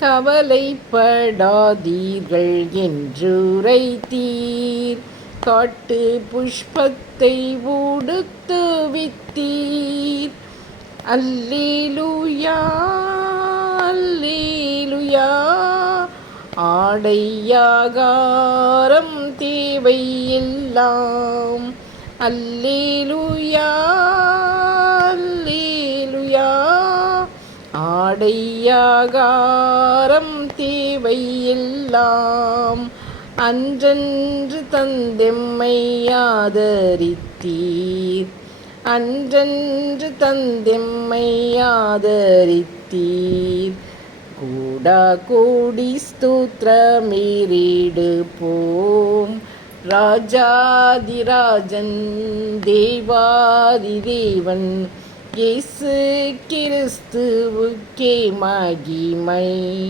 கவலைப்படாதீர்கள் என்றுரைத்தீர். காட்டு புஷ்பத்தை ஊடுத்துவித்தீர் அல்லேலுயா அல்லேலுயா. ஆடையாகாரம் தேவையெல்லாம். அல்லேலுயா. ஆடையாகாரம் தேவை எல்லாம் அன்றன்று தந்தெம்மையாதரித்தீர். அன்றன்று தந்தெம்மையாதரித்தீர். கூடா கூடி ஸ்தோத்திரமீரிடு போம். ராஜாதிராஜன் தேவாதி தேவன் இயேசு கிறிஸ்துவுக்கே மகிமை.